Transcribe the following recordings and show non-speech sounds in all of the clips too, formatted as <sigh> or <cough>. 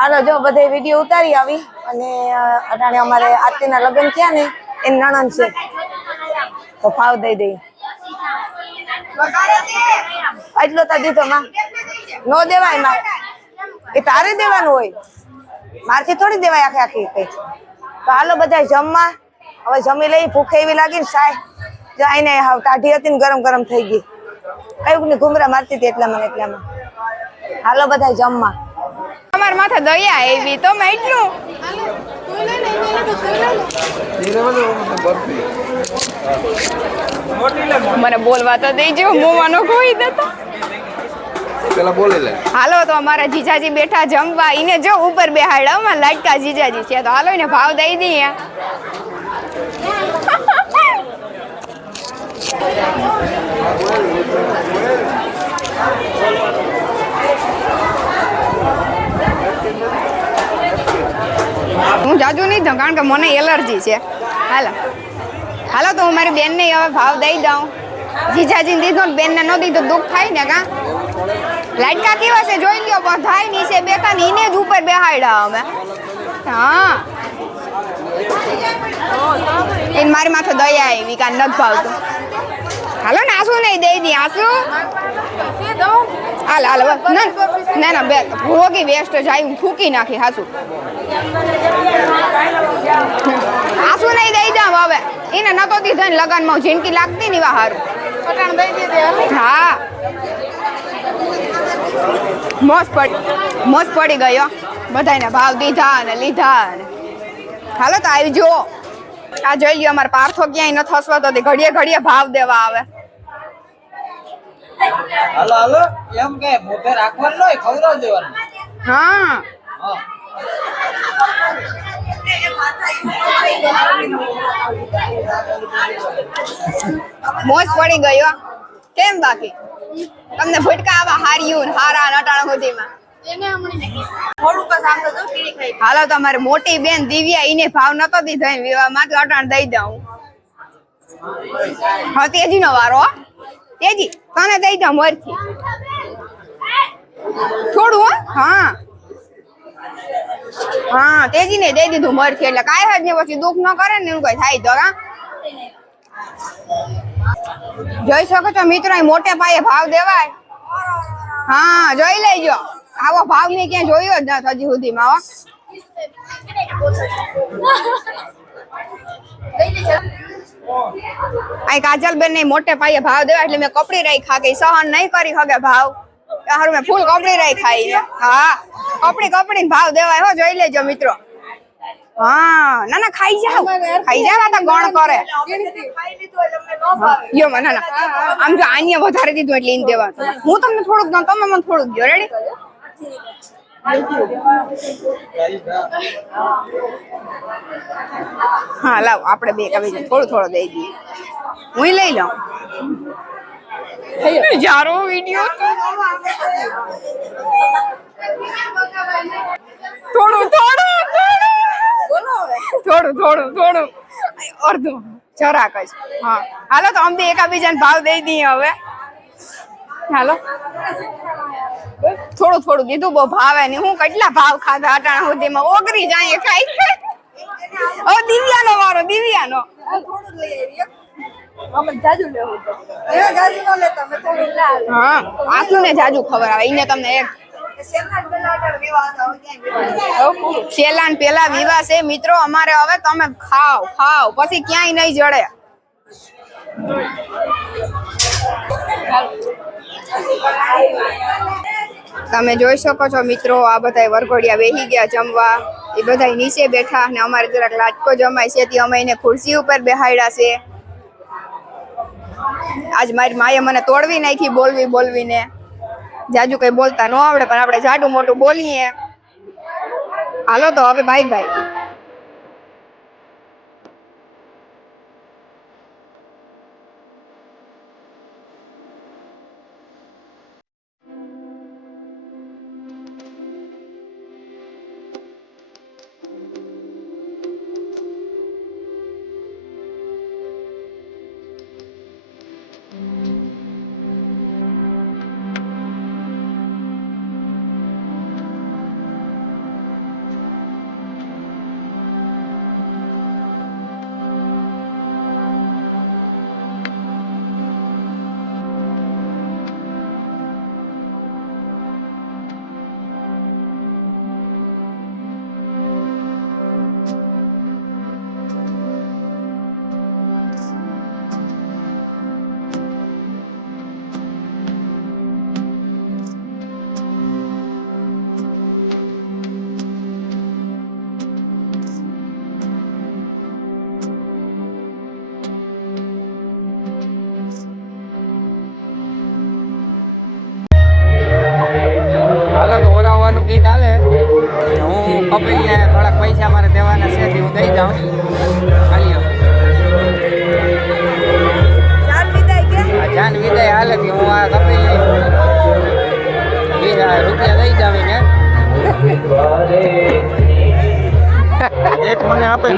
હાલો, જો બધે વીડિયો ઉતારી આવી અને અટાણે અમારે આરતીના લગ્ન થયા ને એ નણંદ છે. તો ભાવ દઈ દઈ એટલો તો દીધો માં. નો દેવાયમાં. એ તારે દેવાનું હોય. મારથી થોડી દેવાય આખી આખી કઈ. તો હાલો બધા જમવા. હવે જમી લઈ, ભૂખે એવી લાગી ને સાય. જાઈને હાવ ટાઢી હતી ને ગરમ ગરમ થઈ ગઈ. કયું ને ઘુમરા મારતી હતી એટલામાં એટલામાં. હાલો બધા જમવા. અમાર માથે દયા એવી તો મેં એટલું. મને બોલવા તો દેજો મોમાં નો કોઈ દેતો પેલા બોલી લે. હાલો તો અમારા જીજાજી બેઠા જમવા. ઈને જો ઉપર બેહાડ્યા અમારા લાડકા જીજાજી છે. તો હાલો એને ભાવ દઈ દઈએ. હું જાજુ નહીં દઉં કારણ કે મને એલર્જી છે. હાલો. હાલો, તો હું મારી બેનને હવે ભાવ દઈ દઉં. જીજાજીને દીધો ને બેનને ન દીધો, દુઃખ થાય ને કાં? લાડકા કેવા છે? જોઈ લ્યો, પણ થાય નીચે બેઠા ને એને જ ઉપર બેહાડ્યા અમે. હા. એને મારી માથે દયા આવી, કાં નથી ભાવતું. હાલો ને આસુ નહીં દઈ દી આસુ હાલ હાલ. ના ના બે ભોગી વેસ્ટ જાય હું થૂકી નાખી હાસુ આસુ નહીં દઈ જાવ હવે. એને નતો દીધો ને લગનમાં જિંદગી લાગતી ને એવા સારું હા. મોસ પડી મોસ પડી ગયો બધાને ભાવ દીધા ને લીધા ને. હાલો તો આવી જુઓ. આ જોઈ લ્યો અમારે પાર્થો ક્યાંય નથી હસવાતો તો ઘડીએ ઘડીએ ભાવ દેવા આવે. હાલો હાલો એમ કે મોઢે રાખવાનું હોય ખવડાવ દેવાનું. હા. મોજ પડી ગયો કેમ બાકી? તમને ભટકા આવા હાર્યું ને હારા નટાણા સુધીમાં હાલો તમારી મોટી બેન દિવ્યા એને ભાવ નતો દીધો વિવાહમાં તો અટાણ દઈ દઉં. હા તેજી નો વારો તેજી, તને દઈ દઉં મરથી. થોડું, હા. હા. તેજી ને દઈ દીધું મરથી, એટલે કાંઈ હજ ને પછી દુઃખ ન કરે ને એવું કઈ થાય તો કા જોઈ શકો છો મિત્રો મોટે પાયે ભાવ દેવાય. હા, જોઈ લેજો. આવો ભાવ મેં ક્યાં જોયો જ નથી હજી સુધીમાં કાજલ બેન ને મોટે પાયે ભાવ દેવા એટલે મેં કપડી રાઈ ખા ગઈ. સહન નહીં કરી હગે ભાવ. હારું મેં ફૂલ કપડી રાઈ ખાઈ હા. કપડી કપડી ભાવ દેવાય, હો, જોઈ લેજો મિત્રો. હા. ના ના, ખાઈ જાવ ખાઈ જાવ આ તો ગણ કરે. યો, ના ના આમ જો આને વધારે દીધું એટલે ઈન દેવા હું તમને થોડુંક દઉં, તમે મને થોડુંક દો રેડી હા લાવ આપણે બે કવી થોડું થોડું દઈ દઈએ. હું લઈ લઉં. જારો વિડિયો થોડું થોડું થોડું. થોડું થોડું અડધું. જરાક જ. હા. હાલો તો અમે એકાબીજાને ભાવ દઈ દઈએ હવે. હાલો. થોડું થોડું દીધું બહુ ભાવે નહીં. હું કેટલા ભાવ ખાધા અટાણા સુધીમાં? ઓગરી જાય ખાઈ હવે દિવ્યાનો વારો દિવ્યાનો. હા આસુ ને જાજુ ખબર આવે એને તમને એક પેલા વિવાહ છે. મિત્રો અમારે હવે તમે ખાઓ ખાઓ. પછી ક્યાંય નહીં જડે. તમે જોઈ શકો છો મિત્રો, આ બધા વરઘોડિયા બેહી ગયા જમવા. એ બધા નીચે બેઠા અને અમારે જરાક લાટકો જમાય છે તે અમે એને ખુરશી ઉપર બેહાડ્યા છે. આજ મારી માએ મને તોડવી નાખી બોલવી, બોલવીને. જાજુ કઈ બોલતા ન આવડે, પણ આપણે જાડું મોટું બોલીએ. હાલો તો હવે ભાઈ ભાઈ ગીત હાલે હું કપિલને થોડાક પૈસા મારે દેવાના છે તે હું દઈ જાઉં. આવો. આ જાન વિદાય હાલે કે હું આ કપિલ રૂપિયા દઈ જાઉં ને એક <laughs> મને આપે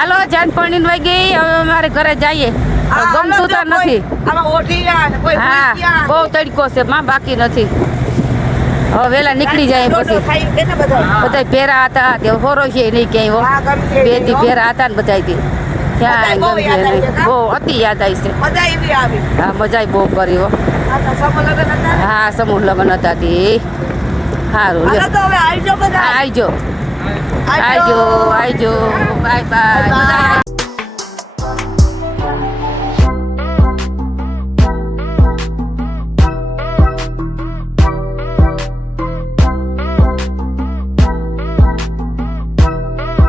હાલો જાન પરણીને વહી ગઈ. હવે અમારે ઘરે જઈએ. ગમતું તો નથી. હા બહુ તડકો છે માં બાકી નથી. હવે વેલા નીકળી જાય પછી. બધા બધા હતા તે હોરો છે નહીં ક્યાંય બેથી ભેરા હતા ને બધા થી ક્યાંય બહુ ગમતી અતિ યાદ આવી છે. હા મજા બહુ કરી હો. હા સમૂહ લગ્ન હતા તે. સારું આવજો આવજો. આવજો આવજો બાય બાય બધા